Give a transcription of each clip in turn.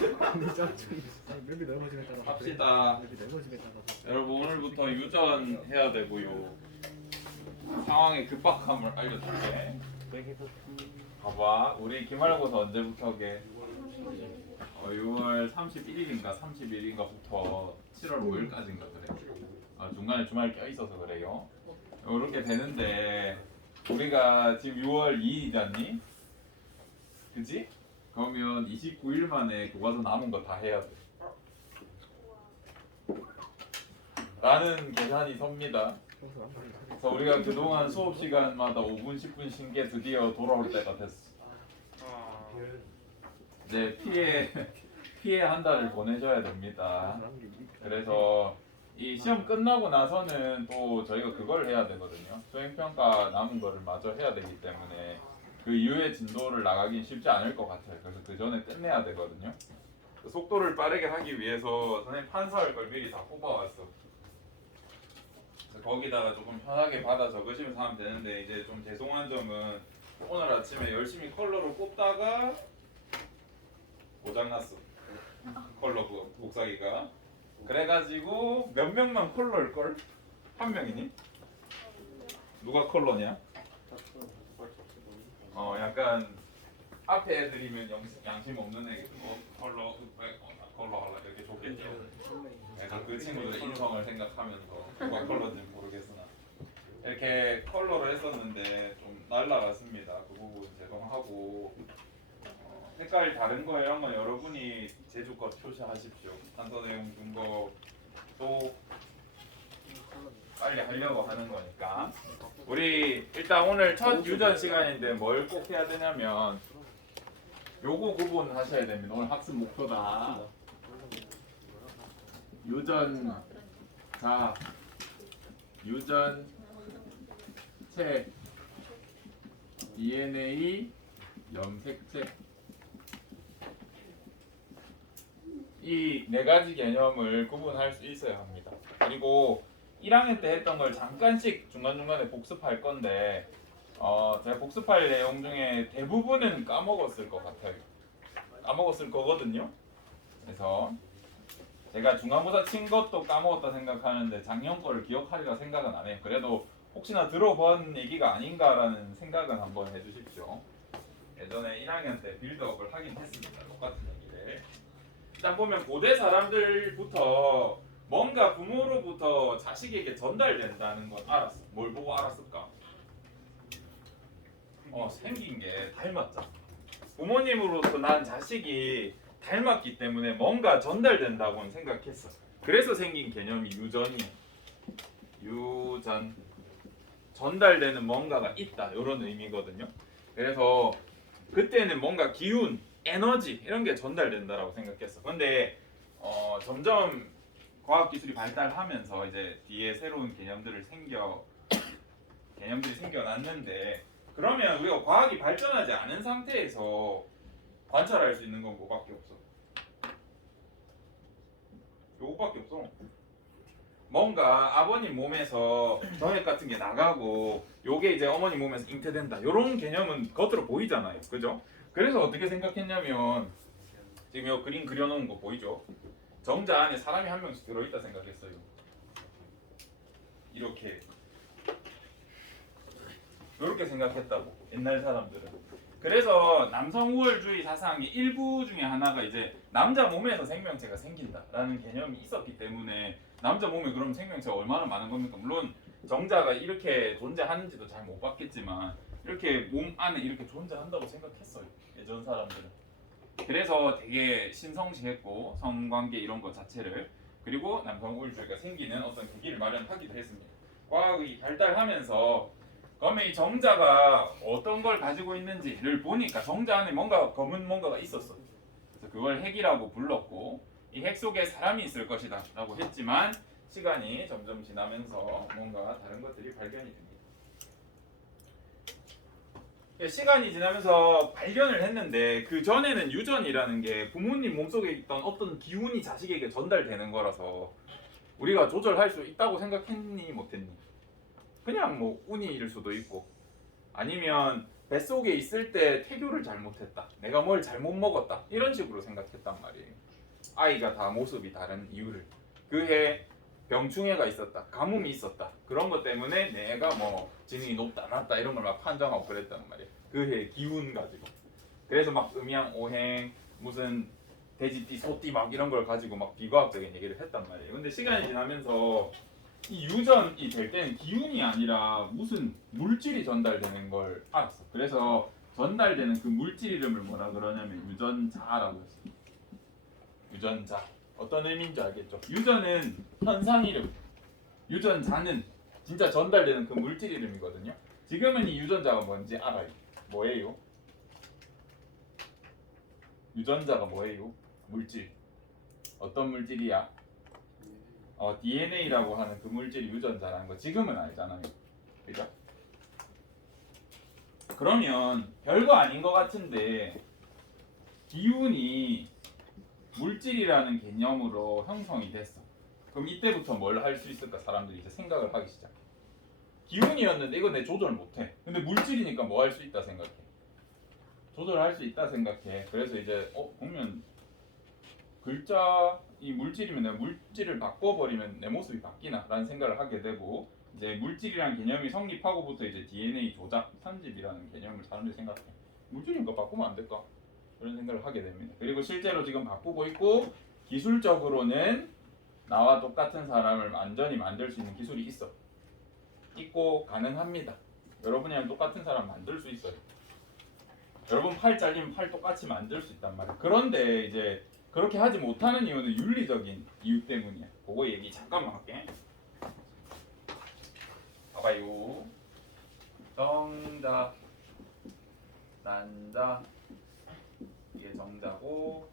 맵이 넓어짐에 따라서 합시다. 맵이 넓어짐에 따라서 여러분 오늘부터 유전 해야 되고요. 상황의 급박함을 알려줄게. 봐봐, 우리 기말고사 언제부터게? 6월 31일인가 30일인가부터 7월 5일까지인가 그래. 중간에 주말 껴있어서 그래요. 이렇게 되는데 우리가 지금 6월 2일이잖니? 그지? 그러면 29일 만에 교과서 남은 거 다 해야 돼. 라는 계산이 섭니다. 그래서 우리가 그동안 수업 시간마다 5분 10분 쉰 게 드디어 돌아올 때가 됐어. 이제 피해 한 달을 보내셔야 됩니다. 그래서 이 시험 끝나고 나서는 또 저희가 그걸 해야 되거든요. 수행평가 남은 거를 마저 해야 되기 때문에 그 이후의 진도를 나가긴 쉽지 않을 것 같아요. 그래서 그 전에 끝내야 되거든요. 속도를 빠르게 하기 위해서 선생님 판서할 걸 미리 다 뽑아왔어. 거기다가 조금 편하게 받아 적으시면서 하면 되는데, 이제 좀 죄송한 점은 오늘 아침에 열심히 컬러로 뽑다가 고장났어. 컬러 복사기가. 그래가지고 몇 명만 컬러일걸? 한 명이니? 누가 컬러냐? 약간 앞에 애들이면 양심 없는 애 컬러 하려 이렇게 좋겠죠. 약간 그 친구들의 인성을 생각하면서 누가 컬러인지 모르겠으나 이렇게 컬러로 했었는데 좀 날라갔습니다. 그 부분 죄송하고, 색깔이 다른 거예요. 한번 여러분이 제주껏 표시하십시오. 단서 내용 준 거 또 빨리 하려고 하는 거니까. 우리 일단 오늘 첫 유전 시간인데 뭘 꼭 해야 되냐면 요거 구분하셔야 됩니다. 오늘 학습 목표다. 유전 자 유전 체 DNA 염색체 이 네 가지 개념을 구분할 수 있어야 합니다. 그리고 1학년 때 했던 걸 잠깐씩 중간중간에 복습할 건데 제가 복습할 내용 중에 대부분은 까먹었을 것 같아요. 까먹었을 거거든요. 그래서 제가 중간고사 친 것도 까먹었다 생각하는데 작년 거를 기억하리라 생각은 안 해요. 그래도 혹시나 들어본 얘기가 아닌가라는 생각은 한번 해주십시오. 예전에 1학년 때 빌드업을 하긴 했습니다. 똑같은 얘기를. 일단 보면 고대 사람들부터 뭔가 부모로부터 자식에게 전달된다는 건 알았어. 뭘 보고 알았을까? 생긴 게 닮았잖아. 부모님으로부터 난 자식이 닮았기 때문에 뭔가 전달된다고는 생각했어. 그래서 생긴 개념이 유전이야. 유전. 전달되는 뭔가가 있다. 이런 의미거든요. 그래서 그때는 뭔가 기운, 에너지 이런 게 전달된다라고 생각했어. 근데 점점 과학기술이 발달하면서 이제 뒤에 새로운 개념들이 생겨났는데, 그러면 우리가 과학이 발전하지 않은 상태에서 관찰할 수 있는 건 뭐밖에 없어? 요거밖에 없어. 뭔가 아버님 몸에서 정액 같은 게 나가고 요게 이제 어머니 몸에서 잉태된다. 요런 개념은 겉으로 보이잖아요. 그죠? 그래서 어떻게 생각했냐면 지금 요 그림 그려놓은 거 보이죠? 정자 안에 사람이 한 명씩 들어있다 생각했어요. 이렇게 생각했다고 옛날 사람들은. 그래서 남성 우월주의 사상의 일부 중에 하나가 이제 남자 몸에서 생명체가 생긴다라는 개념이 있었기 때문에, 남자 몸에 그럼 생명체가 얼마나 많은 겁니까? 물론 정자가 이렇게 존재하는지도 잘 못 봤겠지만 이렇게 몸 안에 이렇게 존재한다고 생각했어요. 예전 사람들은. 그래서 되게 신성시했고 성관계 이런 것 자체를. 그리고 남성 우월주의가 생기는 어떤 계기를 마련하기도 했습니다. 과학이 발달하면서 그러면 이 정자가 어떤 걸 가지고 있는지를 보니까 정자 안에 뭔가 검은 뭔가가 있었어. 그래서 그걸 핵이라고 불렀고, 이 핵 속에 사람이 있을 것이다 라고 했지만 시간이 점점 지나면서 뭔가 다른 것들이 발견이 됩니다. 시간이 지나면서 발견을 했는데 그 전에는 유전이라는 게 부모님 몸속에 있던 어떤 기운이 자식에게 전달되는 거라서 우리가 조절할 수 있다고 생각했니 못했니? 그냥 뭐 운이일 수도 있고, 아니면 뱃속에 있을 때 태교를 잘못했다, 내가 뭘 잘못 먹었다, 이런 식으로 생각했단 말이에요. 아이가 다 모습이 다른 이유를 그해 병충해가 있었다, 가뭄이 있었다 그런 것 때문에 내가 뭐 지능이 높다 낮다 이런 걸 막 판정하고 그랬단 말이에요. 그해 기운 가지고. 그래서 막 음양 오행 무슨 돼지띠 소띠 막 이런 걸 가지고 막 비과학적인 얘기를 했단 말이에요. 근데 시간이 지나면서 이 유전이 될 때는 기운이 아니라 무슨 물질이 전달되는 걸 알았어. 그래서 전달되는 그 물질 이름을 뭐라 그러냐면 유전자라고 했어. 유전자. 어떤 의미인지 알겠죠? 유전은 현상 이름, 유전자는 진짜 전달되는 그 물질 이름이거든요. 지금은 이 유전자가 뭔지 알아요. 뭐예요? 유전자가 뭐예요? 물질. 어떤 물질이야? DNA라고 하는 그 물질이 유전자라는 거 지금은 알잖아요. 그죠? 그러면 별거 아닌 것 같은데 기운이 물질이라는 개념으로 형성이 됐어. 그럼 이때부터 뭘 할 수 있을까? 사람들이 이제 생각을 하기 시작해. 기운이었는데 이거 내 조절 못해. 근데 물질이니까 뭐 할 수 있다 생각해. 조절할 수 있다 생각해. 그래서 이제 보면 글자 이 물질이면 내가 물질을 바꿔버리면 내 모습이 바뀌나 라는 생각을 하게 되고 이제 물질이라는 개념이 성립하고부터 이제 DNA 조작, 편집이라는 개념을 사람들이 생각해. 물질이니까 바꾸면 안 될까? 그런 생각을 하게 됩니다. 그리고 실제로 지금 바꾸고 있고 기술적으로는 나와 똑같은 사람을 완전히 만들 수 있는 기술이 있고 가능합니다. 여러분이랑 똑같은 사람 만들 수 있어요. 여러분 팔 잘리면 팔 똑같이 만들 수 있단 말이에요. 그런데 이제 그렇게 하지 못하는 이유는 윤리적인 이유 때문이야. 그거 얘기 잠깐만 할게. 봐봐요. 정자, 난자, 이게 정자고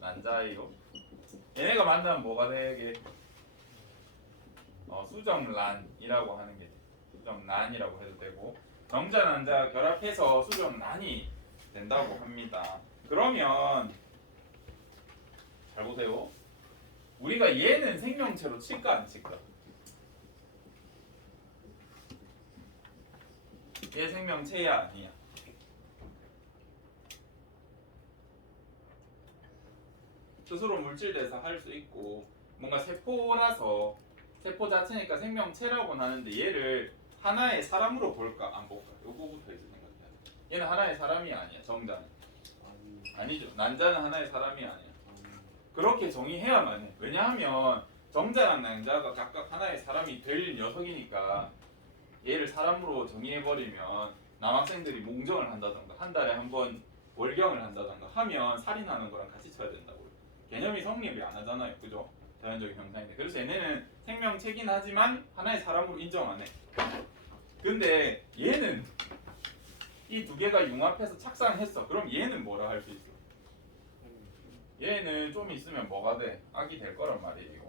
난자예요. 얘네가 만나면 뭐가 되게 수정란이라고 하는 게 수정란이라고 해도 되고 정자 난자 결합해서 수정란이 된다고 합니다. 그러면 잘 보세요. 우리가 얘는 생명체로 칠까 안 칠까? 얘 생명체야 아니야? 스스로 물질돼서 할 수 있고 뭔가 세포라서 세포 자체니까 생명체라고는 하는데 얘를 하나의 사람으로 볼까 안 볼까? 요거부터 이제 생각해야 돼. 얘는 하나의 사람이 아니야. 정자는 아니죠. 난자는 하나의 사람이 아니야. 그렇게 정의해야만 해. 왜냐하면 정자랑 난자가 각각 하나의 사람이 될 녀석이니까 얘를 사람으로 정의해버리면 남학생들이 몽정을 한다던가 한 달에 한 번 월경을 한다던가 하면 살인하는 거랑 같이 쳐야 된다고요. 개념이 성립이 안 하잖아요. 그죠? 자연적인 형상인데. 그래서 얘네는 생명체긴 하지만 하나의 사람으로 인정 안 해. 근데 얘는 이 두 개가 융합해서 착상했어. 그럼 얘는 뭐라 할 수 있어? 얘는 좀 있으면 뭐가 돼? 악이 될 거란 말이에요.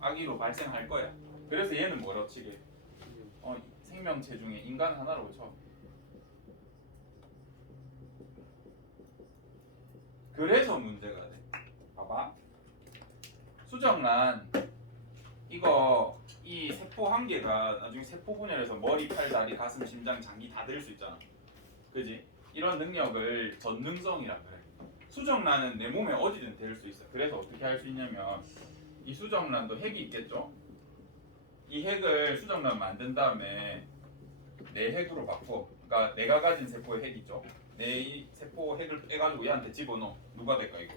악의로 발생할 거야. 그래서 얘는 뭐라고 치게? 생명체 중에 인간 하나로 쳐. 그래서 문제가 돼. 봐봐. 수정란 이거 이 세포 한 개가 나중에 세포 분열해서 머리, 팔, 다리, 가슴, 심장, 장기 다 될 수 있잖아. 그지? 이런 능력을 전능성이라 그래. 수정란은 내 몸에 어디든 될 수 있어. 그래서 어떻게 할 수 있냐면 이 수정란도 핵이 있겠죠? 이 핵을 수정란 만든 다음에 내 핵으로 바꿔. 그러니까 내가 가진 세포의 핵 있죠? 내 세포 핵을 빼가지고 얘한테 집어넣어. 누가 될까 이거?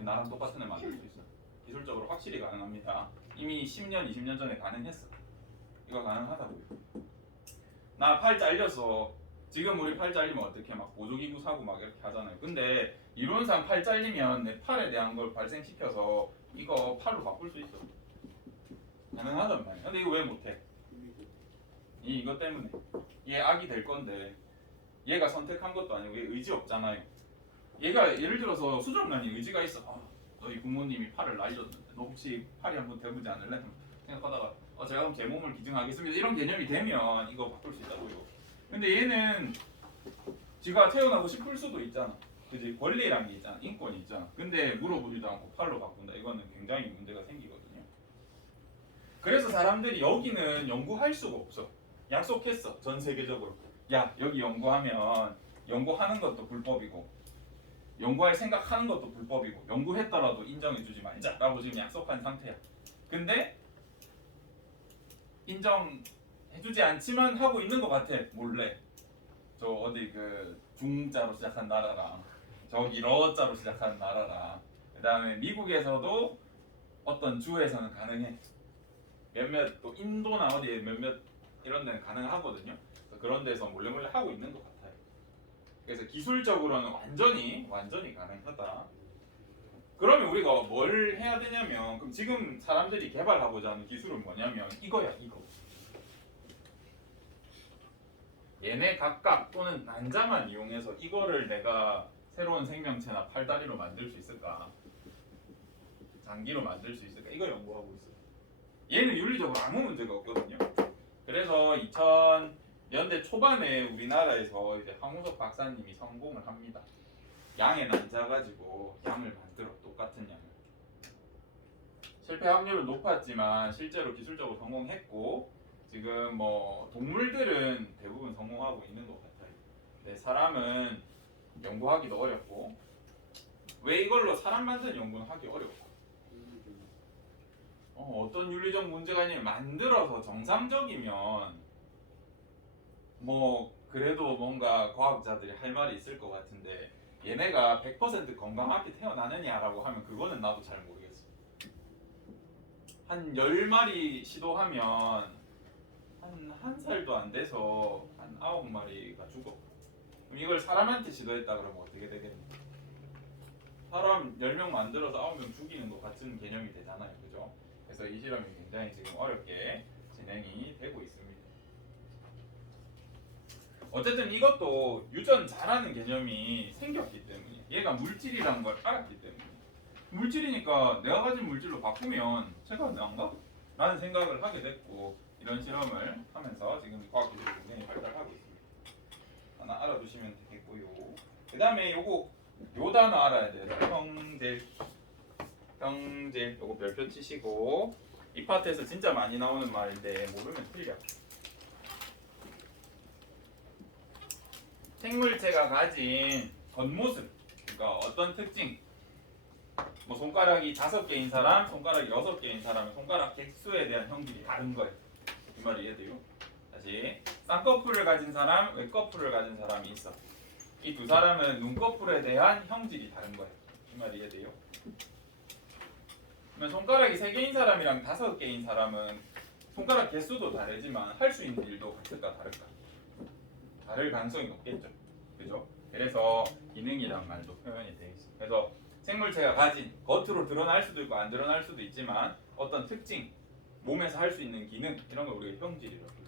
나랑 똑같은 애 만들 수 있어. 기술적으로 확실히 가능합니다. 이미 10년, 20년 전에 가능했어. 이거 가능하다고요. 나 팔 잘려서 지금 우리 팔 잘리면 어떻게 막 보조기구 사고 막 이렇게 하잖아요. 근데 이론상 팔 잘리면 내 팔에 대한 걸 발생시켜서 이거 팔로 바꿀 수 있어. 가능하단 말이야. 근데 이거 왜 못해? 이거 때문에. 얘 악이 될 건데 얘가 선택한 것도 아니고 얘 의지 없잖아요. 얘가 예를 들어서 수정란이 의지가 있어. 너희 부모님이 팔을 날렸는데 너 혹시 팔이 한번 돼보지 않을래? 생각하다가 제가 그럼 제 몸을 기증하겠습니다. 이런 개념이 되면 이거 바꿀 수 있다고요. 근데 얘는 지가 태어나고 싶을 수도 있잖아. 그지? 권리라는 게 있잖아. 인권이 있잖아. 근데 물어보지도 않고 팔로 바꾼다. 이거는 굉장히 문제가 생기거든요. 그래서 사람들이 여기는 연구할 수가 없어. 약속했어. 전 세계적으로. 야 여기 연구하면 연구하는 것도 불법이고 연구할 생각하는 것도 불법이고 연구했더라도 인정해주지 말자라고 지금 약속한 상태야. 근데 인정해주지 않지만 하고 있는 것 같아. 몰래. 저 어디 그 중자로 시작한 나라랑 저기 러자로 시작한 나라랑 그다음에 미국에서도 어떤 주에서는 가능해. 몇몇 또 인도나 어디에 몇몇 이런 데는 가능하거든요. 그런 데서 몰래 하고 있는 것 같아요. 그래서 기술적으로는 완전히 가능하다. 그러면 우리가 뭘 해야 되냐면 그럼 지금 사람들이 개발하고자 하는 기술은 뭐냐면 이거야 이거. 얘네 각각 또는 난자만 이용해서 이거를 내가 새로운 생명체나 팔다리로 만들 수 있을까? 장기로 만들 수 있을까? 이거 연구하고 있어요. 얘는 윤리적으로 아무 문제가 없거든요. 그래서 2000년대 초반에 우리나라에서 이제 황우석 박사님이 성공을 합니다. 양에 난자 가지고 양을 만들어 똑같은 양을. 실패 확률은 높았지만 실제로 기술적으로 성공했고 지금 뭐 동물들은 대부분 성공하고 있는 것 같아요. 근데 사람은 연구하기도 어렵고 왜 이걸로 사람 만드는 연구는 하기 어렵고 어떤 윤리적 문제가 있냐면 만들어서 정상적이면 뭐 그래도 뭔가 과학자들이 할 말이 있을 것 같은데 얘네가 100% 건강하게 태어나느냐라고 하면 그거는 나도 잘 모르겠어. 한 10마리 시도하면 한 살도 안 돼서 한 9마리가 죽어. 그럼 이걸 사람한테 시도했다 그러면 어떻게 되겠니? 사람 10명 만들어서 9명 죽이는 것 같은 개념이 되잖아요. 그죠? 그래서 이 실험이 굉장히 지금 어렵게 진행이 되고 있습니다. 어쨌든 이것도 유전자라는 개념이 생겼기 때문에 얘가 물질이라는 걸 알았기 때문에 물질이니까 내가 가진 물질로 바꾸면 제가 나은가? 라는 생각을 하게 됐고 이런 실험을 하면서 지금 과학기술이 굉장히 발달하고 있습니다. 하나 알아두시면 되겠고요. 그 다음에 요 단어 알아야 돼요. 형질 요거 별표 치시고 이 파트에서 진짜 많이 나오는 말인데 모르면 틀려. 생물체가 가진 겉모습, 그러니까 어떤 특징, 뭐 손가락이 5개인 사람, 손가락이 6개인 사람의 손가락 개수에 대한 형질이 다른 거예요. 이 말이 이해돼요? 다시 쌍꺼풀을 가진 사람, 외꺼풀을 가진 사람이 있어. 이 두 사람은 눈꺼풀에 대한 형질이 다른 거예요. 이 말이 이해돼요? 그러면 손가락이 3개인 사람이랑 5개인 사람은 손가락 개수도 다르지만 할 수 있는 일도 같을까 다를까? 다를 가능성이 높겠죠. 그죠? 그래서 기능이란 말도 표현이 되어 있습니다. 그래서 생물체가 가진 겉으로 드러날 수도 있고 안 드러날 수도 있지만 어떤 특징, 몸에서 할 수 있는 기능 이런 걸 우리가 형질이라고 해요.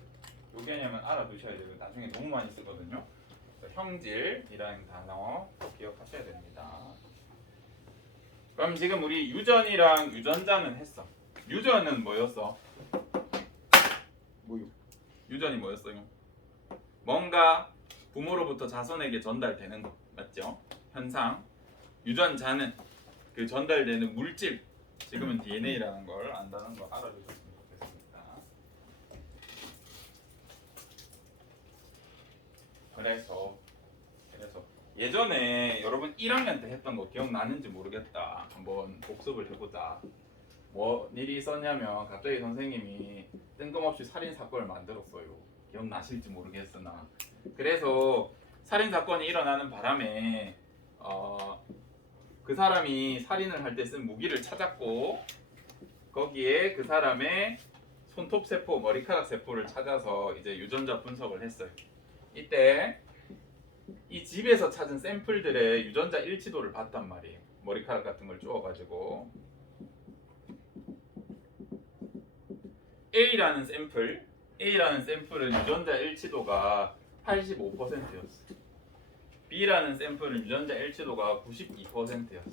요 개념은 알아두셔야 돼요. 나중에 너무 많이 쓰거든요. 형질이라는 단어 기억하셔야 됩니다. 그럼 지금 우리 유전이랑 유전자는 했어. 유전은 뭐였어? 유전이 뭐였어요? 뭔가 부모로부터 자손에게 전달되는 거 맞죠? 현상. 유전자는 그 전달되는 물질. 지금은 DNA라는 걸 안다는 거 알아두셨으면 좋겠습니다. 그래서 예전에 여러분 1학년 때 했던 거 기억나는지 모르겠다. 한번 복습을 해보자. 뭐 일이 있었냐면 갑자기 선생님이 뜬금없이 살인 사건을 만들었어요. 기억나실지 모르겠으나 그래서 살인 사건이 일어나는 바람에 그 사람이 살인을 할 때 쓴 무기를 찾았고 거기에 그 사람의 손톱 세포, 머리카락 세포를 찾아서 이제 유전자 분석을 했어요. 이때 이 집에서 찾은 샘플들의 유전자 일치도를 봤단 말이에요. 머리카락 같은 걸 주워가지고 A라는 샘플은 유전자 일치도가 85%였어. B라는 샘플은 유전자 일치도가 92%였어.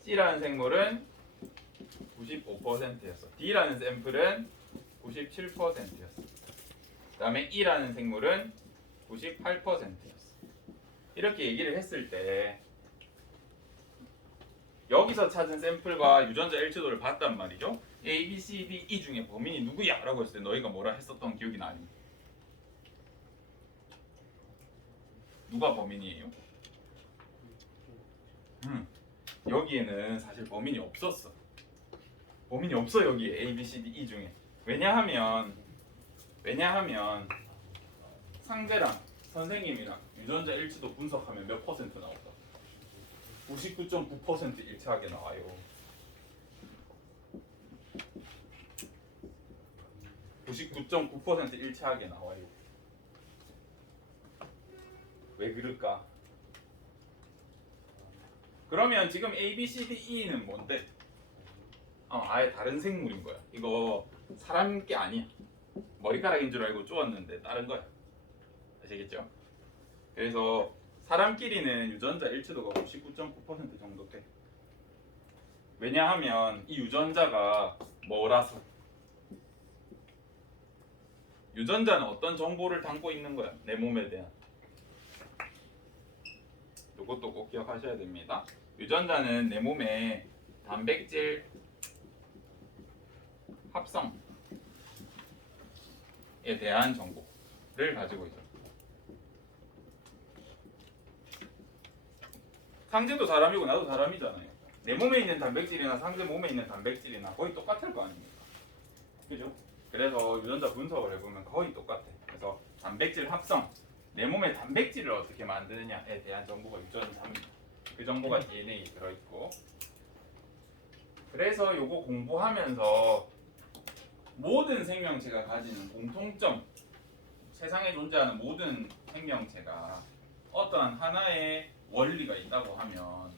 C라는 생물은 95%였어. D라는 샘플은 97%였어. 그 다음에 E라는 생물은 98%였어. 이렇게 얘기를 했을 때 여기서 찾은 샘플과 유전자 일치도를 봤단 말이죠. A, B, C, D, E 중에 범인이 누구야? 라고 했을 때 너희가 뭐라 했었던 기억이 나니? 누가 범인이에요? 여기에는 사실 범인이 없었어. 범인이 없어 여기에 A, B, C, D, E 중에. 왜냐하면 상대랑 선생님이랑 유전자 일치도 분석하면 몇 퍼센트 나올까? 99.9% 일치하게 나와요. 99.9% 일치하게 나와요. 왜 그럴까? 그러면 지금 A, B, C, D, E는 뭔데? 아예 다른 생물인 거야. 이거 사람 게 아니야. 머리카락인 줄 알고 쪼았는데 다른 거야. 아시겠죠? 그래서 사람끼리는 유전자 일치도가 59.9% 정도 돼. 왜냐하면 이 유전자가 뭐라서? 유전자는 어떤 정보를 담고 있는 거야? 내 몸에 대한. 이것도 꼭 기억하셔야 됩니다. 유전자는 내 몸에 단백질 합성에 대한 정보를 가지고 있어요. 상대도 사람이고 나도 사람이잖아요. 내 몸에 있는 단백질이나 상대 몸에 있는 단백질이나 거의 똑같을 거 아닙니까? 그죠? 그래서 유전자 분석을 해보면 거의 똑같아. 그래서 단백질 합성, 내 몸에 단백질을 어떻게 만드느냐에 대한 정보가 유전자입니다. 그 정보가 DNA에 들어있고, 그래서 요거 공부하면서 모든 생명체가 가지는 공통점, 세상에 존재하는 모든 생명체가 어떠한 하나의 원리가 있다고 하면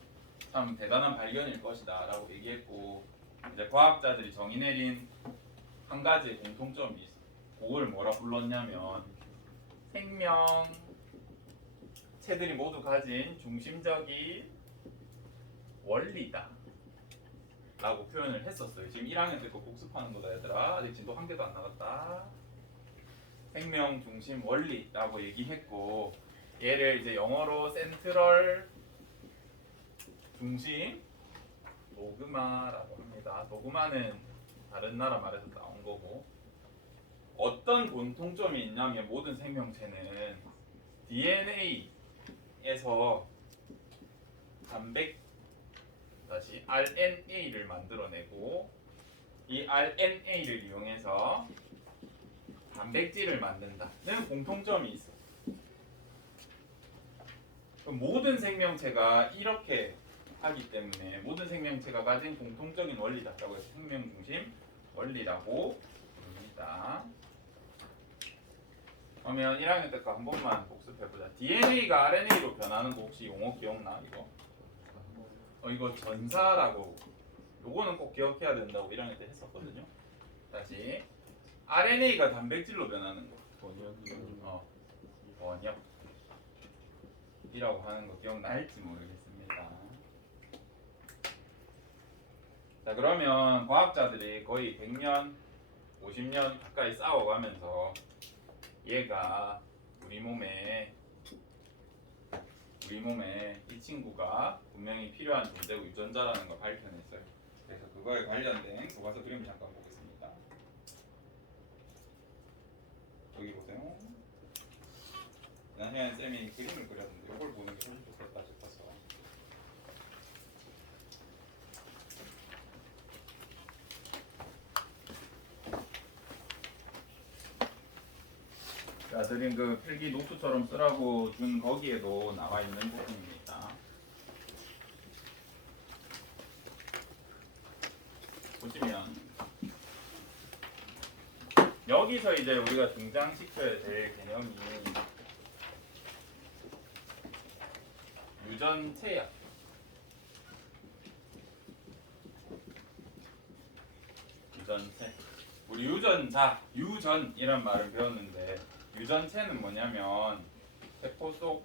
참 대단한 발견일 것이다 라고 얘기했고, 이제 과학자들이 정의 내린 한 가지의 공통점이 있어. 그걸 뭐라 불렀냐면 생명체들이 모두 가진 중심적인 원리다 라고 표현을 했었어요. 지금 1학년 때 거 복습하는 거다 얘들아. 아직 진도 한 개도 안 나갔다. 생명 중심 원리라고 얘기했고, 얘를 이제 영어로 센트럴 중심 도그마라고 합니다. 도그마는 다른 나라 말에서 나온 거고, 어떤 공통점이 있냐면 모든 생명체는 DNA에서 다시 RNA를 만들어내고, 이 RNA를 이용해서 단백질을 만든다는 공통점이 있어. 그럼 모든 생명체가 이렇게 하기 때문에 모든 생명체가 가진 공통적인 원리다라고 해서 생명 중심 원리라고 부릅니다. 그러면 1학년 때 거 한 번만 복습해보자. DNA가 RNA로 변하는 거 혹시 용어 기억나? 이거 전사라고, 요거는 꼭 기억해야 된다고 1학년 때 했었거든요. 다시 RNA가 단백질로 변하는 거, 번역이라고 하는 거 기억날지 모르겠습니다. 자, 그러면 과학자들이 거의 100년, 50년 가까이 싸워가면서 얘가 우리 몸에 이 친구가 분명히 필요한 존재고 유전자라는 걸 밝혀냈어요. 그래서 그거에 관련된 교과서 그림 잠깐 보겠습니다. 여기 보세요. 지난 시간에 쌤이 그림을 그렸는데 이걸 보는 게 훨씬 좋겠다 싶어서. 자, 드린 그 필기 노트처럼 쓰라고 준 거기에도 나와 있는 부분입니다. 보시면 여기서 이제 우리가 등장시켜야 될 개념이 유전체야. 유전체. 우리 유전이란 말을 배웠는데, 유전체는 뭐냐면 세포 속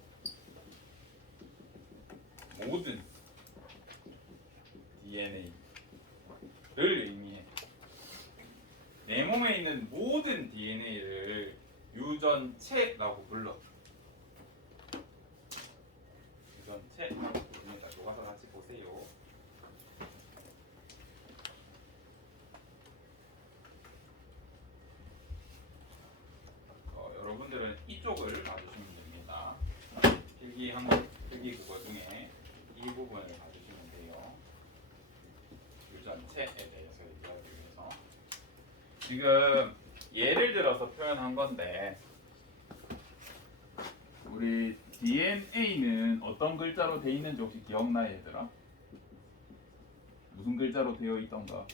모든 DNA를 의미해. 내 몸에 있는 모든 DNA를 유전체라고 불러. 유전체. 그러니까 교과서 같이 보세요. 여러분들은 이쪽을 봐주시면 됩니다. 필기 국어 중에 이 부분을 봐주시면 돼요. 유전체에 대해서 얘기하기 위해서 지금 예를 들어서 표현한 건데 우리 DNA는 어떤 글자로 돼 있는지 혹시 기억나요, 얘들아? 무슨 글자로 되어 있던가?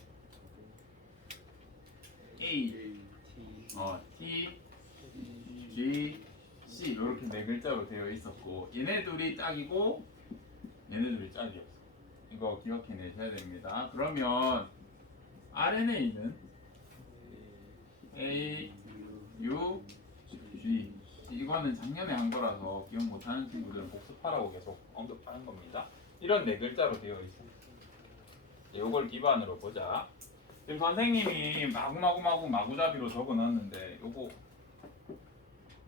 A, T, G, C 이렇게 네 글자로 되어 있었고 얘네 둘이 짝이고 얘네 둘이 짝이었어. 이거 기억해내셔야 됩니다. 그러면 RNA는 A, U, G 이거는 작년에 한 거라서 기억 못하는 친구들은 복습하라고 계속 언급하는 겁니다. 이런 네 글자로 되어 있습니다. 이걸 기반으로 보자. 지금 선생님이 마구마구마구잡이로 적어놨는데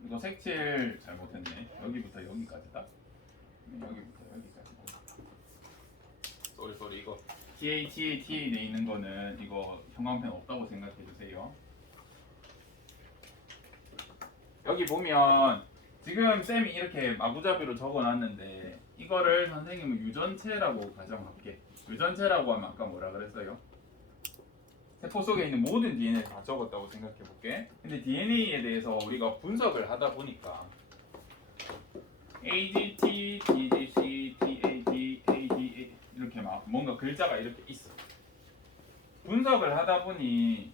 이거 색칠 잘못했네. 여기부터 여기까지다. 여기부터 여기까지. 쏘리 이거 TA 돼 있는 거는 이거 형광펜 없다고 생각해 주세요. 여기 보면 지금 쌤이 이렇게 마구잡이로 적어놨는데 이거를 선생님은 유전체라고 가정할게. 유전체라고 하면 아까 뭐라 그랬어요? 세포 속에 있는 모든 DNA를 다 적었다고 생각해 볼게. 근데 DNA에 대해서 우리가 분석을 하다 보니까 AGT, DGC, TAD, ADA 이렇게 막 뭔가 글자가 이렇게 있어. 분석을 하다 보니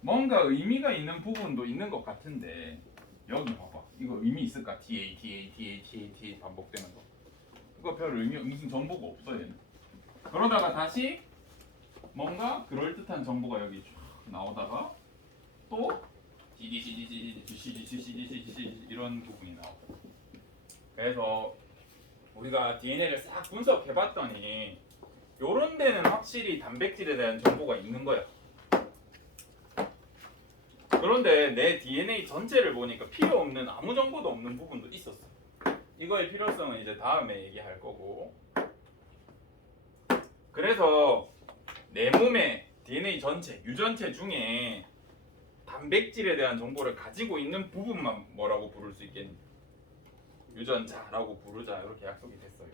뭔가 의미가 있는 부분도 있는 것 같은데 여기 봐봐. 이거 의미 있을까? TA 반복되는 거. 이거 별 의미 무슨 정보가 없어 얘는. 그러다가 다시 뭔가 그럴듯한 정보가 여기 쫙 나오다가 또 GC 이런 부분이 나오고. 그래서 우리가 DNA를 싹 분석해봤더니 요런 데는 확실히 단백질에 대한 정보가 있는 거야. 그런데 내 DNA 전체를 보니까 필요 없는 아무 정보도 없는 부분도 있었어. 이거의 필요성은 이제 다음에 얘기할 거고. 그래서 내 몸의 DNA 전체, 유전체 중에 단백질에 대한 정보를 가지고 있는 부분만 뭐라고 부를 수 있겠니? 유전자라고 부르자 이렇게 약속이 됐어요.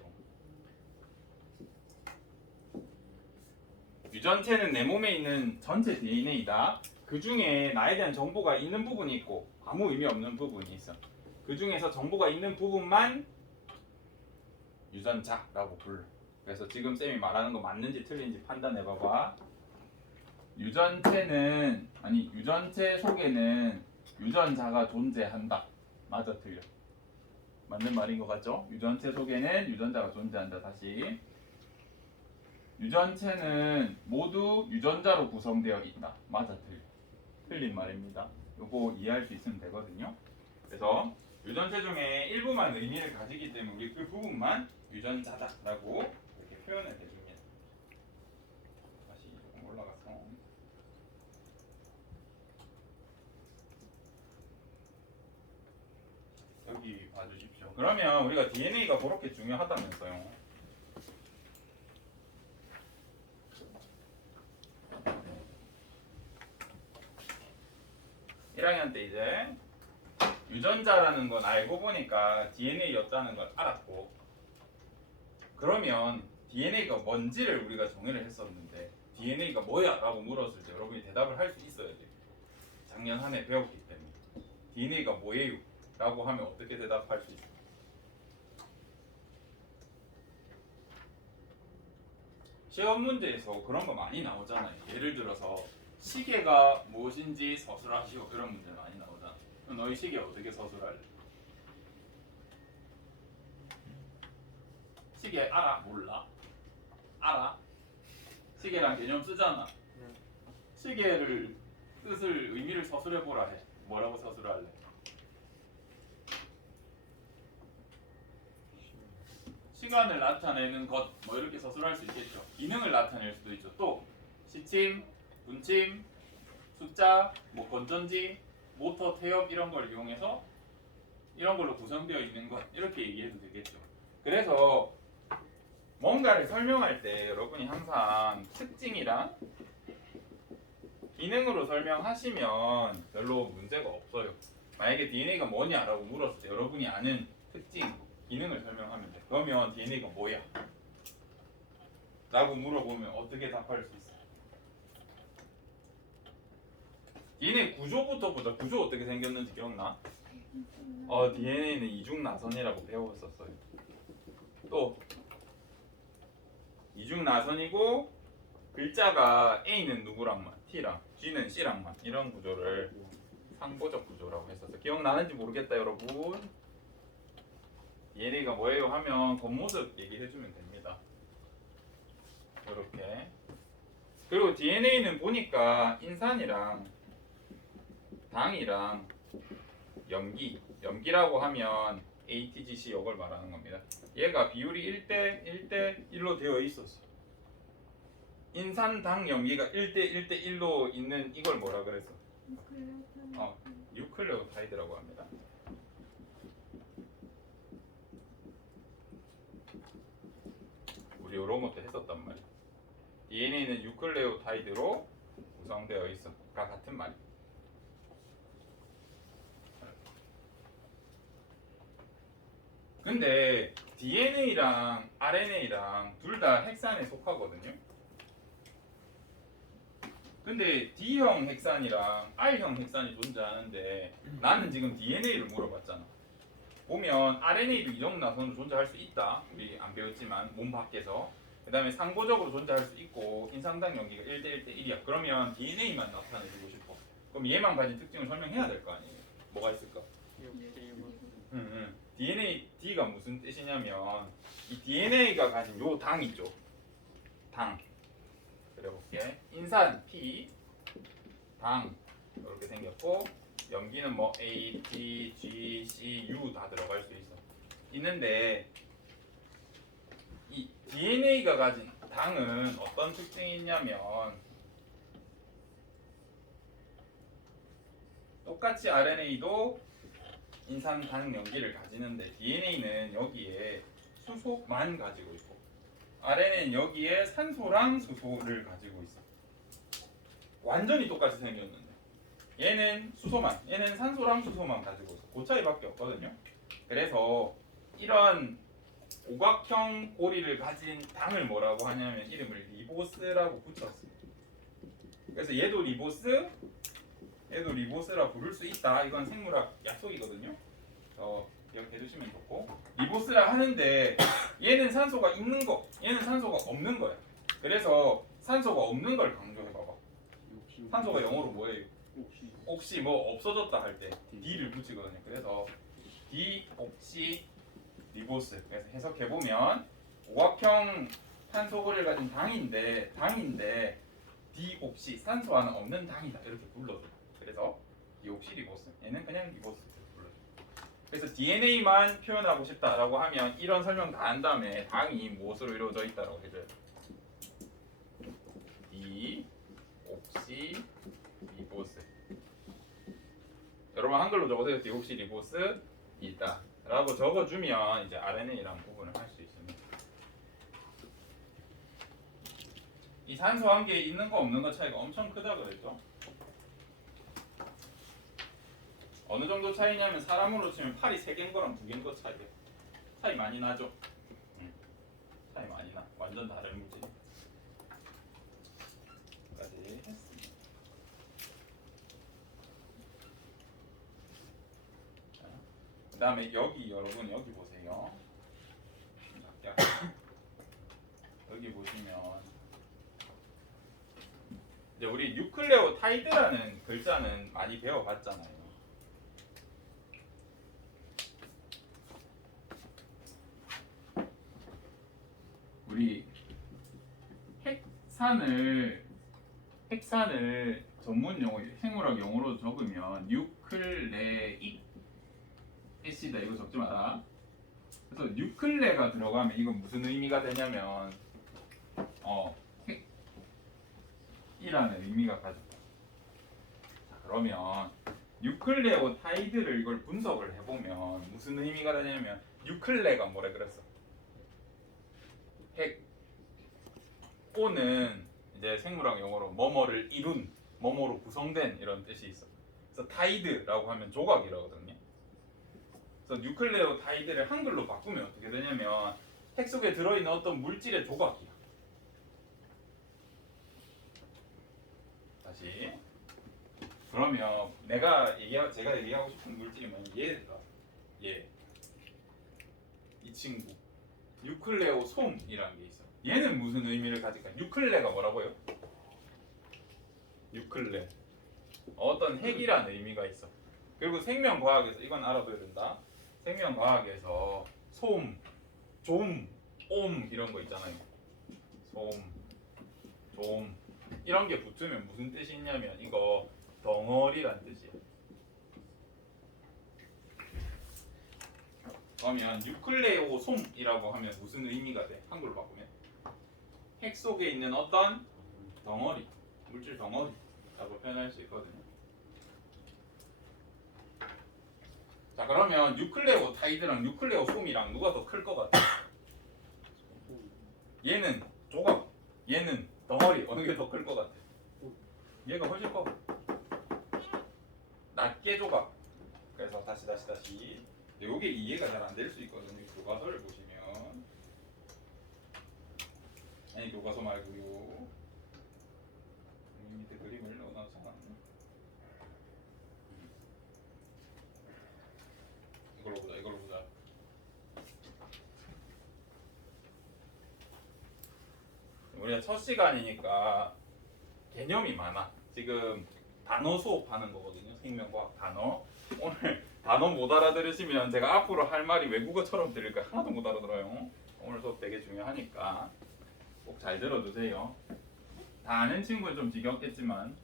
유전체는 내 몸에 있는 전체 DNA다. 그 중에 나에 대한 정보가 있는 부분이 있고 아무 의미 없는 부분이 있어. 그 중에서 정보가 있는 부분만 유전자라고 불러. 그래서 지금 쌤이 말하는 거 맞는지 틀린지 판단해 봐봐. 유전체 속에는 유전자가 존재한다. 맞아 틀려? 맞는 말인 것 같죠? 유전체 속에는 유전자가 존재한다. 다시. 유전체는 모두 유전자로 구성되어 있다. 맞아 틀려? 틀린 말입니다. 요거 이해할 수 있으면 되거든요. 그래서 유전체 중에 일부만 의미를 가지기 때문에 우리 그 부분만 유전자다라고 이렇게 표현을 해줍니다. 다시 조금 올라가서 여기 봐주십시오. 그러면 우리가 DNA가 그렇게 중요하다면서요. 1학년 때 이제 유전자라는 건 알고 보니까 DNA였다는 걸 알았고, 그러면 DNA가 뭔지를 우리가 정의를 했었는데 DNA가 뭐야? 라고 물었을 때 여러분이 대답을 할 수 있어야 돼요. 작년 한 해 배웠기 때문에. DNA가 뭐예요? 라고 하면 어떻게 대답할 수 있어요? 시험 문제에서 그런 거 많이 나오잖아요. 예를 들어서 시계가 무엇인지 서술하시오 이런 문제 많이 나오잖아. 그럼 너희 시계 어떻게 서술할래? 시계 알아? 몰라? 알아? 시계란 개념 쓰잖아. 시계를 뜻을 의미를 서술해 보라 해. 뭐라고 서술할래? 시간을 나타내는 것 뭐 이렇게 서술할 수 있겠죠. 기능을 나타낼 수도 있죠. 또 시침, 분침, 숫자, 뭐 건전지, 모터, 태엽 이런 걸 이용해서 이런 걸로 구성되어 있는 것 이렇게 얘기해도 되겠죠. 그래서 뭔가를 설명할 때 여러분이 항상 특징이랑 기능으로 설명하시면 별로 문제가 없어요. 만약에 DNA가 뭐냐라고 물었을 때 여러분이 아는 특징, 기능을 설명하면 돼. 그러면 DNA가 뭐야? 라고 물어보면 어떻게 답할 수 있어? DNA 구조부터 보자. 구조 어떻게 생겼는지 기억나? DNA는 이중 나선이라고 배웠었어요. 또 이중 나선이고 글자가 A는 누구랑만, T랑, G는 C랑만 이런 구조를 상보적 구조라고 했었어. 기억나는지 모르겠다 여러분. DNA가 뭐예요 하면 겉모습 얘기해주면 됩니다. 이렇게. 그리고 DNA는 보니까 인산이랑 당이랑 염기라고 하면 ATGC 이걸 말하는 겁니다. 얘가 비율이 1대1로 되어 있었어. 인산, 당, 염기가 1대1로 있는 이걸 뭐라 그랬어? 뉴클레오타이드라고 합니다. 우리 요런 것도 했었단 말이야. DNA는 뉴클레오타이드로 구성되어 있어가 같은 말이야. 근데 DNA랑 RNA랑 둘 다 핵산에 속하거든요. 근데 D형 핵산이랑 R형 핵산이 존재하는데 나는 지금 DNA를 물어봤잖아. 보면 RNA도 이정 나선으로 존재할 수 있다. 우리 안 배웠지만 몸 밖에서. 그 다음에 상보적으로 존재할 수 있고 인상당 연기가 1대1대1이야. 그러면 DNA만 나타내주고 싶어. 그럼 얘만 가진 특징을 설명해야 될 거 아니에요. 뭐가 있을까? DNA, D가 무슨 뜻이냐면 이 DNA가 가진 요 당 있죠. 당. 그려볼게. 인산 P, 당 이렇게 생겼고 염기는 뭐 A, T, G, C, U 다 들어갈 수 있어. 있는데 이 DNA가 가진 당은 어떤 특징이 있냐면 똑같이 RNA도 인산, 당, 염기를 가지는데 DNA는 여기에 수소만 가지고 있고 RNA는 여기에 산소랑 수소를 가지고 있어. 완전히 똑같이 생겼는데 얘는 수소만, 얘는 산소랑 수소만 가지고 있어. 그 차이밖에 없거든요. 그래서 이런 오각형 고리를 가진 당을 뭐라고 하냐면 이름을 리보스라고 붙였어. 그래서 얘도 리보스, 얘도 리보스라 부를 수 있다. 이건 생물학 약속이거든요. 기억해 주시면 좋고 리보스라 하는데 얘는 산소가 있는 거, 얘는 산소가 없는 거야. 그래서 산소가 없는 걸 강조해 봐봐. 산소가 영어로 뭐예요? 옥시 뭐 없어졌다 할 때 D를 붙이거든요. 그래서 디옥시 리보스. 그래서 해석해 보면 오각형 탄소고리를 가진 당인데 디옥시 산소 안에 없는 당이다 이렇게 불러줘. 그래서 디옥시 리보스. 얘는 그냥 리보스 불러줘. 그래서 DNA만 표현하고 싶다라고 하면 이런 설명 다 한 다음에 당이 무엇으로 이루어져 있다라고 해줘요. 디옥시 리보스. 여러분 한글로 적어서 디옥시 리보스 있다 라고 적어주면 이제 RNA라는 부분을 할 수 있습니다. 이 산소 한 개에 있는 거 없는 거 차이가 엄청 크다 그랬죠. 어느 정도 차이냐면 사람으로 치면 팔이 3개인 거랑 2개인 거 차이예요. 차이 많이 나죠. 차이 많이 나. 완전 다른 물질. 까지 했습니다. 그 다음에 여기 여러분 여기 보세요. 여기 보시면 이제 우리 뉴클레오타이드라는 글자는 많이 배워봤잖아요. 우리 핵산을 전문 용어 생물학 용어로 적으면 뉴클레익 애시다 이거 적지 마라. 그래서 뉴클레가 들어가면 이건 무슨 의미가 되냐면 핵이라는 의미가 가졌다. 자, 그러면 뉴클레오타이드를 이걸 분석을 해보면 무슨 의미가 되냐면 뉴클레가 뭐래 그랬어? 핵. 오는 이제 생물학 용어로 뭐뭐를 이룬, 뭐뭐로 구성된 이런 뜻이 있어. 그래서 타이드라고 하면 조각이라거든요. 그래서 뉴클레오타이드를 한글로 바꾸면 어떻게 되냐면 핵 속에 들어있는 어떤 물질의 조각이야. 다시. 그러면 제가 얘기하고 싶은 물질이 뭐냐면 얘다. 얘. 이 친구. 유클레오 솜이라는 게 있어. 얘는 무슨 의미를 가질까? 유클레가 뭐라고요? 유클레. 어떤 핵이라는 의미가 있어. 그리고 생명과학에서 이건 알아둬야 된다. 생명과학에서 솜, 좀, 옴 이런 거 있잖아요. 솜, 좀 이런 게 붙으면 무슨 뜻이 있냐면 이거 덩어리란 뜻이야. 그러면 유클레오 솜이라고 하면 무슨 의미가 돼? 한글로 바꾸면 핵 속에 있는 어떤 덩어리, 물질 덩어리라고 표현할 수 있거든요. 자 그러면 뉴클레오 타이드랑 뉴클레오 솜이랑 누가 더 클 것 같아? 얘는 조각, 얘는 덩어리 어느 게 더 클 것 같아? 얘가 훨씬 커. 낮게 조각. 그래서 다시. 요게 이해가 잘 안 될 수 있거든요. 교과서를 보시면 아니 교과서 말고요. 밑에 그림을 넣어놔서 이걸로 보자. 우리가 첫 시간이니까 개념이 많아. 지금 단어 수업하는 거거든요. 생명과학 단어. 오늘 단어 못 알아들으시면 제가 앞으로 할 말이 외국어처럼 들릴까 하나도 못 알아들어요. 오늘 수업 되게 중요하니까 꼭 잘 들어두세요. 다 아는 친구는 좀 지겹겠지만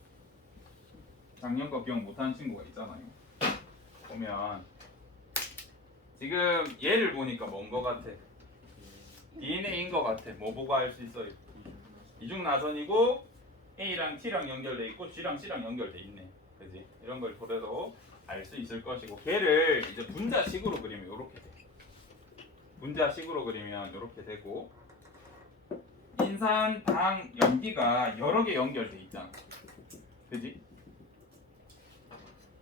작년 거 기억 못하는 친구가 있잖아요. 보면 지금 얘를 보니까 뭔 거 같아? DNA인 거 같아. 뭐 보고 알 수 있어요? 이중나선이고 A랑 T랑 연결돼 있고 G랑 C랑 연결돼 있네. 그지? 이런 걸 보래도 알 수 있을 것이고 걔를 이제 분자식으로 그리면 이렇게 돼. 분자식으로 그리면 이렇게 되고 인산, 당, 염기가 여러 개 연결돼 있잖아. 그지?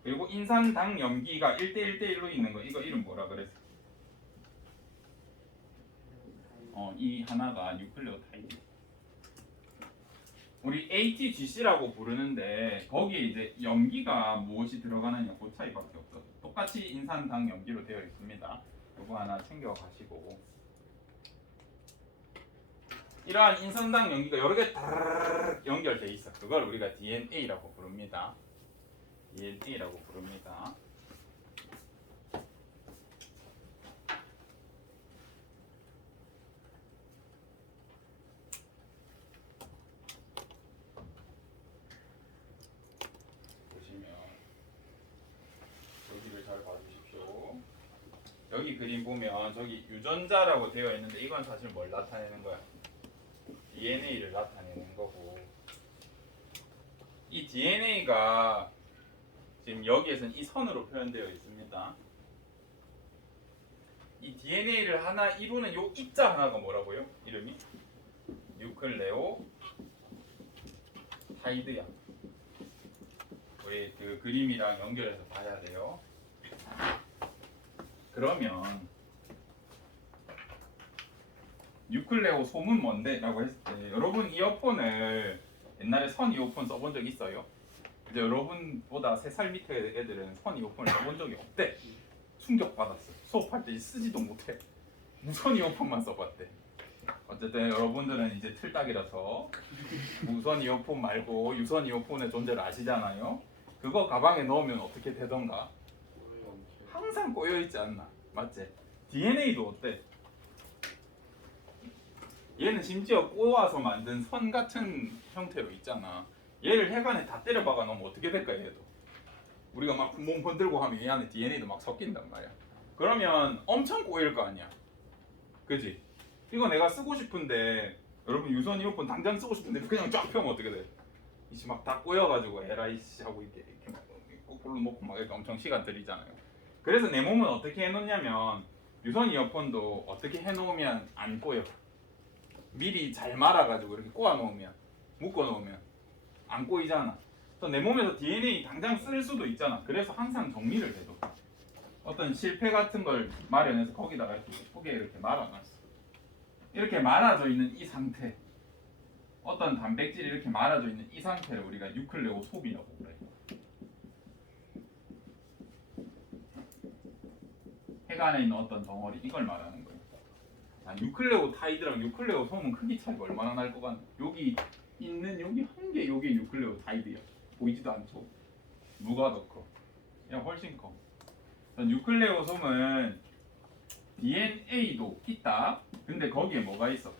그리고 인산, 당, 염기가 1대1대1로 있는 거 이거 이름 뭐라 그랬어? 이 하나가 뉴클레오타이드. 우리 ATGC라고 부르는데 거기에 이제 염기가 무엇이 들어가느냐 그 차이밖에 없어. 똑같이 인산, 당, 염기로 되어 있습니다. 이거 하나 챙겨 가시고 이러한 인산당 염기가 여러 개 연결돼 있어. 그걸 우리가 DNA라고 부릅니다. DNA라고 부릅니다. 보시면 여기를 잘 봐주십시오. 여기 그림 보면 저기 유전자라고 되어 있는데 이건 사실 뭘 나타내는 거야? DNA를 나타내는 거고 이 DNA가 지금 여기에서는 이 선으로 표현되어 있습니다. 이 DNA를 하나 이루는 요 입자 하나가 뭐라고요? 이름이? 뉴클레오 타이드야. 우리 그 그림이랑 연결해서 봐야 돼요. 그러면 뉴클레오 솜은 뭔데? 라고 했을 때 여러분 이어폰을 옛날에 선 이어폰 써본 적 있어요? 이제 여러분보다 3살 밑에 애들은 선 이어폰을 써본 적이 없대. 충격받았어. 수업할 때 쓰지도 못해. 무선 이어폰만 써봤대. 어쨌든 여러분들은 이제 틀딱이라서 무선 이어폰 말고 유선 이어폰의 존재를 아시잖아요. 그거 가방에 넣으면 어떻게 되던가? 항상 꼬여있지 않나? 맞지? DNA도 어때? 얘는 심지어 꼬아서 만든 선 같은 형태로 있잖아. 얘를 해관에 다 때려 박아 놓으면 어떻게 될까 얘도? 우리가 막 몸 흔들고 하면 얘 안에 DNA도 막 섞인단 말이야. 그러면 엄청 꼬일 거 아니야. 그지? 이거 내가 쓰고 싶은데 여러분 유선 이어폰 당장 쓰고 싶은데 그냥 쫙 펴면 어떻게 돼? 이씨 막 다 꼬여가지고 에라이씨 하고 이렇게 막 거꾸로 놓고 막 이렇게 엄청 시간 들이잖아요. 그래서 내 몸은 어떻게 해놓냐면 유선 이어폰도 어떻게 해놓으면 안 꼬여. 미리 잘 말아가지고 이렇게 꼬아놓으면 묶어놓으면 안 꼬이잖아. 또 내 몸에서 DNA 당장 쓸 수도 있잖아. 그래서 항상 정리를 해줘. 어떤 실패 같은 걸 마련해서 거기다가 이렇게 예쁘게 이렇게 말아놨어. 이렇게 말아져 있는 이 상태 어떤 단백질이 이렇게 말아져 있는 이 상태를 우리가 뉴클레오솜이라고 그래요. 핵 안에 있는 어떤 덩어리 이걸 말하는 거예요. 뉴클레오타이드랑 뉴클레오솜은 크기 차이가 얼마나 날 것 같나? 여기 있는 여기 한 개 여기 뉴클레오타이드야. 보이지도 않죠? 누가 더 커? 야 훨씬 커. 뉴클레오솜은 DNA도 있다. 근데 거기에 뭐가 있어?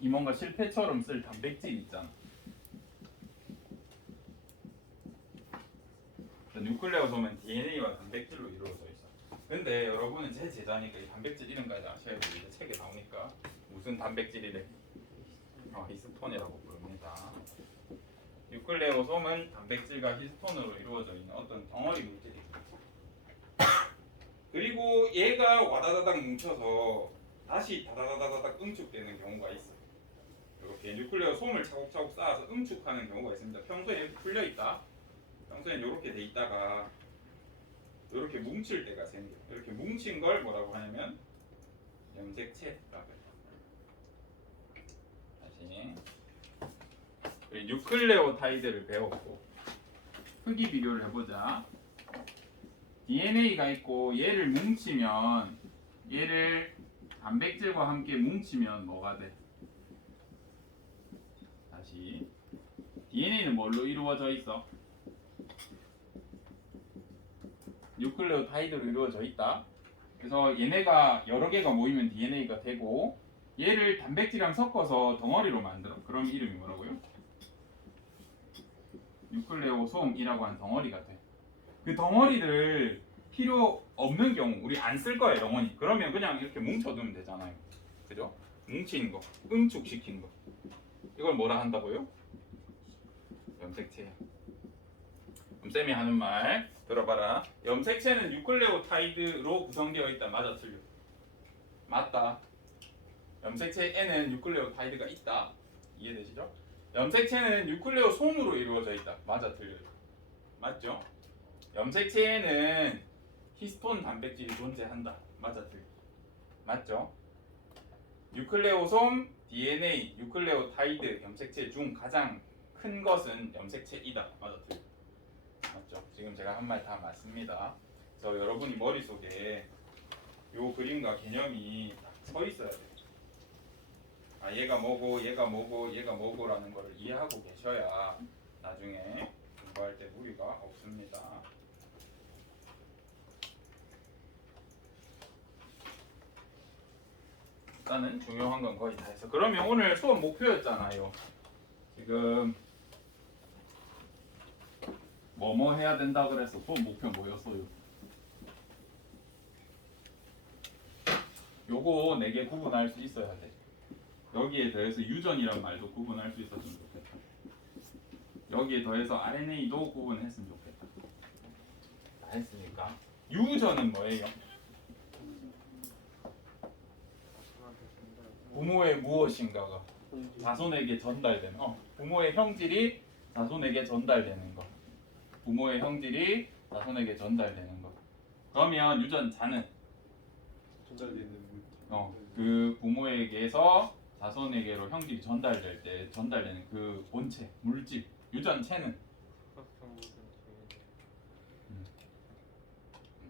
이 뭔가 실패처럼 쓸 단백질 있잖아. 뉴클레오솜은 DNA와 단백질로 이루어져 있어. 근데 여러분은 제 제자니까 이 단백질 이름까지 아셔야 돼요. 이제 책에 나오니까 무슨 단백질이래? 히스톤이라고 부릅니다. 뉴클레오솜은 단백질과 히스톤으로 이루어져 있는 어떤 덩어리 물질이에요. 그리고 얘가 와다다닥 뭉쳐서 다시 다다다다닥 응축되는 경우가 있어요. 이렇게 뉴클레오솜을 차곡차곡 쌓아서 응축하는 경우가 있습니다. 평소에 이렇게 풀려 있다. 평소엔 이렇게 돼 있다가 이렇게 뭉칠 때가 생겨. 이렇게 뭉친 걸 뭐라고 하냐면 염색체라고 해요. 다시 우리 뉴클레오타이드를 배웠고 크기 비교를 해보자. DNA가 있고 얘를 뭉치면 얘를 단백질과 함께 뭉치면 뭐가 돼? 다시 DNA는 뭘로 이루어져 있어? 뉴클레오타이드로 이루어져 있다. 그래서 얘네가 여러 개가 모이면 DNA가 되고 얘를 단백질이랑 섞어서 덩어리로 만들어. 그럼 이름이 뭐라고요? 뉴클레오솜이라고 하는 덩어리가 돼. 그 덩어리를 필요 없는 경우 우리 안 쓸 거예요 영원히. 그러면 그냥 이렇게 뭉쳐두면 되잖아요. 그죠? 뭉친 거, 응축시킨 거. 이걸 뭐라 한다고요? 염색체. 그럼 쌤이 하는 말 들어봐라. 염색체는 뉴클레오타이드로 구성되어 있다. 맞아 틀려? 맞다. 염색체에는 뉴클레오타이드가 있다. 이해되시죠? 염색체는 뉴클레오솜으로 이루어져 있다. 맞아 틀려요? 맞죠? 염색체에는 히스톤 단백질이 존재한다. 맞아 틀려? 맞죠? 뉴클레오솜, DNA, 뉴클레오타이드 염색체 중 가장 큰 것은 염색체이다. 맞아 틀려? 맞죠? 지금 제가 한 말 다 맞습니다. 그래서 여러분이 머릿속에 요 그림과 개념이 딱 서 있어야 돼요. 얘가 뭐고 얘가 뭐고 얘가 뭐고라는 거를 이해하고 계셔야 나중에 공부할 때 무리가 없습니다. 일단은 중요한 건 거의 다 했어. 그러면 오늘 수업 목표였잖아요. 지금 뭐뭐 해야 된다 그래서 수업 목표 뭐였어요? 요거 4개 구분할 수 있어야 돼. 여기에 더해서 유전이란 말도 구분할 수 있었으면 좋겠다. 여기에 더해서 RNA도 구분했으면 좋겠다. 다 했으니까. 유전은 뭐예요? 부모의 무엇인가가 자손에게 전달되는 부모의 형질이 자손에게 전달되는 거. 부모의 형질이 자손에게 전달되는 거. 그러면 유전자는 전달되는 그 부모에게서 자손에게로 형질이 전달될 때 전달되는 그 본체, 물질. 유전체는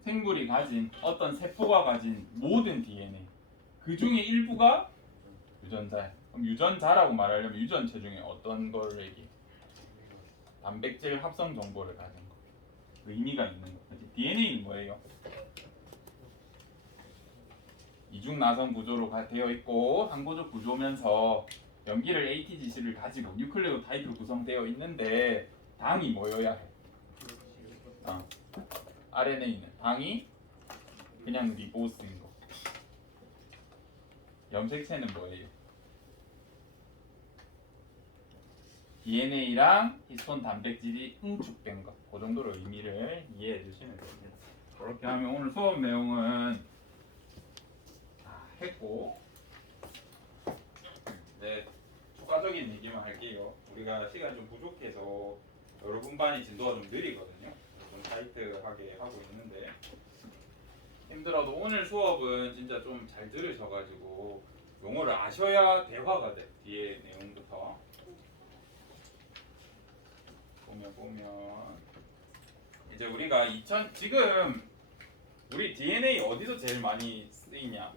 생물이 가진 어떤 세포가 가진 모든 DNA 그 중에 일부가 유전자야. 그럼 유전자라고 말하려면 유전체 중에 어떤 걸 얘기해? 단백질 합성 정보를 가진 거. 의미가 있는 거. DNA는 뭐예요? 이중 나선 구조로 되어 있고 항구적 구조면서 염기를 ATGC를 가지고 뉴클레오타이드로 구성되어 있는데 당이 뭐여야 해? RNA는 당이 그냥 리보스인 거. 염색체는 뭐예요? DNA랑 히스톤 단백질이 응축된 것. 그 정도로 의미를 이해해 주시면 됩니다. 그렇게 하면 오늘 수업 내용은 다 했고, 네, 추가적인 얘기만 할게요. 우리가 시간이 좀 부족해서 여러분 반이 진도가 좀 느리거든요. 좀 타이트하게 하고 있는데 힘들어도 오늘 수업은 진짜 좀 잘 들으셔가지고 용어를 아셔야 대화가 돼. 뒤에 내용부터 보면 이제 우리가 지금 우리 DNA 어디서 제일 많이 쓰이냐?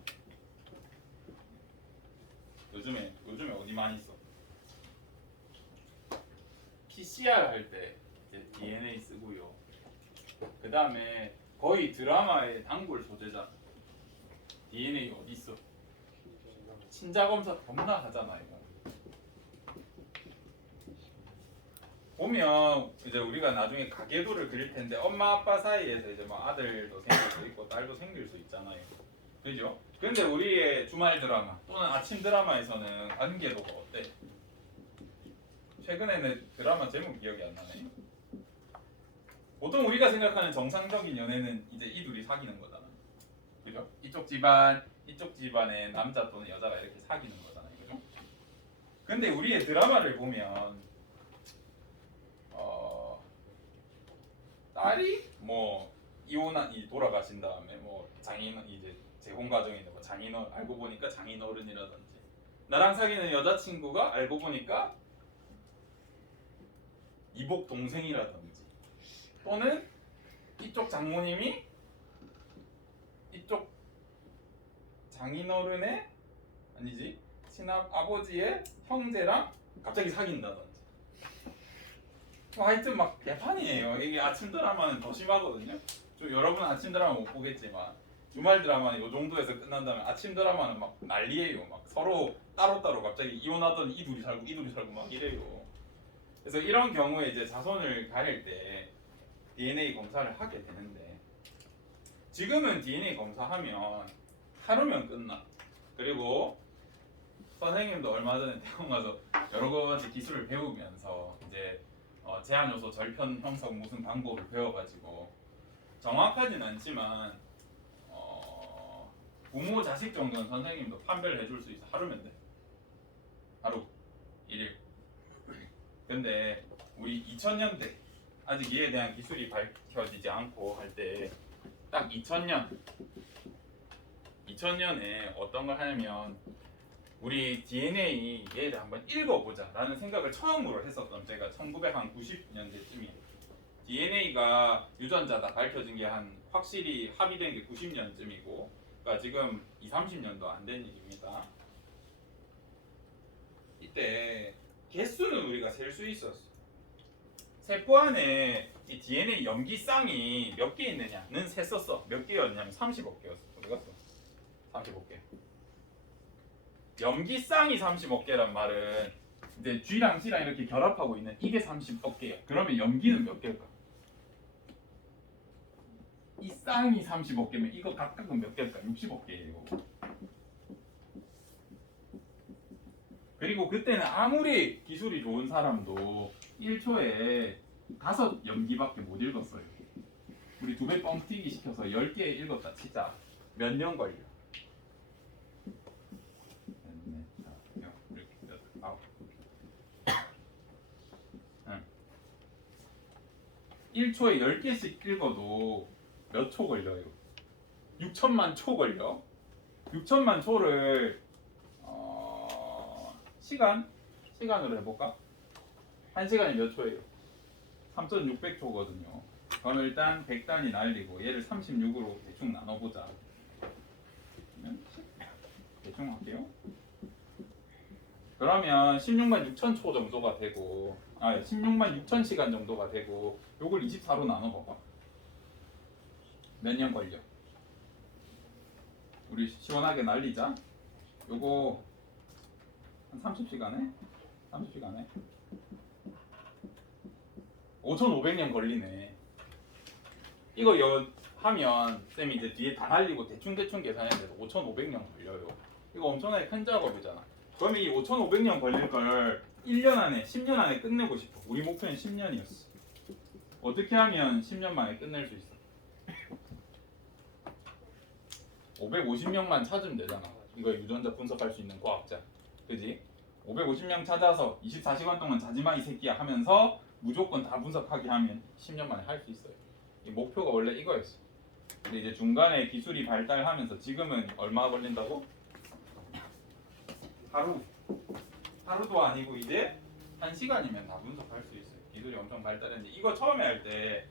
요즘에 어디 많이 써? PCR 할 때 이제 DNA 쓰고요. 그 다음에 거의 드라마의 단골 소재잖아. DNA 어디 있어? 친자 검사 겁나 하잖아 이거. 보면 이제 우리가 나중에 가계도를 그릴 텐데 엄마 아빠 사이에서 이제 뭐 아들도 생길 수 있고 딸도 생길 수 있잖아요. 그죠? 근데 우리의 주말 드라마 또는 아침 드라마에서는 관계도가 어때? 최근에는 드라마 제목 기억이 안 나네. 보통 우리가 생각하는 정상적인 연애는 이제 이 둘이 사귀는 거잖아. 그죠? 이쪽 집안의 남자 또는 여자가 이렇게 사귀는 거잖아요. 그죠? 근데 우리의 드라마를 보면 딸이 뭐 돌아가신 다음에 뭐 장인 이제 재혼 과정인데 뭐 장인어 알고 보니까 장인어른이라든지 나랑 사귀는 여자친구가 알고 보니까 이복 동생이라든지 또는 이쪽 장모님이 이쪽 장인어른의 아니지 친합 아버지의 형제랑 갑자기 사귄다든지 하여튼 막 개판이에요. 이게 아침 드라마는 더 심하거든요. 좀 여러분 아침 드라마 못 보겠지만 주말 드라마는 이 정도에서 끝난다면 아침 드라마는 막 난리예요. 막 서로 따로따로 갑자기 이혼하더니 이 둘이 살고 막 이래요. 그래서 이런 경우에 이제 자손을 가릴 때 DNA 검사를 하게 되는데 지금은 DNA 검사하면 하루면 끝나. 그리고 선생님도 얼마 전에 대학 가서 여러 가지 기술을 배우면서 이제 제한 요소 절편 형성 무슨 방법을 배워가지고 정확하진 않지만 부모 자식 정도는 선생님도 판별을 해줄 수 있어. 하루면 돼. 하루 1일. 근데 우리 2000년대 아직 이에 대한 기술이 밝혀지지 않고 할 때 딱 2000년에 어떤 걸 하냐면 우리 DNA 얘를 한번 읽어보자 라는 생각을 처음으로 했었던 제가 1990년대쯤이에요. DNA가 유전자다 밝혀진 게 한 확실히 합의된 게 90년쯤이고 그러니까 지금 20-30년도 안 된 일입니다. 이때 개수는 우리가 셀 수 있었어. 세포 안에 이 DNA 염기쌍이 몇 개 있느냐는 셌었어. 몇 개였냐면 30억 개였어. 어디 갔어? 35개. 염기쌍이 30억 개란 말은 이제 G랑 C랑 이렇게 결합하고 있는 이게 30억 개야. 그러면 염기는 몇 개일까? 이 쌍이 30억 개면 이거 각각은 몇 개일까? 60억 개예요. 그리고 그때는 아무리 기술이 좋은 사람도 1초에 5염기밖에 못 읽었어요. 우리 2배 뻥튀기 시켜서 10개 읽었다 치자. 몇 년 걸려? 1초에 10개씩 읽어도 몇 초 걸려요? 6천만 초 걸려? 6천만 초를 시간으로 해볼까? 1시간이 몇 초예요? 3,600초거든요. 그럼 일단 100단위 날리고 얘를 36으로 대충 나눠보자. 대충 할게요. 그러면 16만 6천 초 정도가 되고 16만 6천 시간 정도가 되고 요걸 24로 나눠봐봐. 몇 년 걸려? 우리 시원하게 날리자. 요거 한 30시간에 5,500년 걸리네. 이거 하면 쌤이 이제 뒤에 다 날리고 대충 계산했는데 5,500년 걸려요. 이거 엄청나게 큰 작업이잖아. 그러면 이 5,500년 걸릴 걸 1년 안에 10년 안에 끝내고 싶어. 우리 목표는 10년이었어. 어떻게 하면 10년 만에 끝낼 수 있어? 550명만 찾으면 되잖아. 이거 유전자 분석할 수 있는 과학자. 그지? 550명 찾아서 24시간 동안 자지마 이 새끼야 하면서 무조건 다 분석하게 하면 10년 만에 할 수 있어요. 이 목표가 원래 이거였어. 근데 이제 중간에 기술이 발달하면서 지금은 얼마 걸린다고? 하루도 아니고 이제 1시간이면 다 분석할 수 있어요. 기술이 엄청 발달했는데 이거 처음에 할 때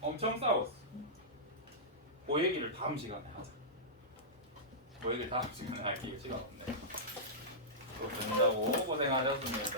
엄청 싸웠어. 그 얘기를 다음 시간에 하자. 그 얘기를 다음 시간에 할 시간 없네. 또 본다고 고생하셨습니다.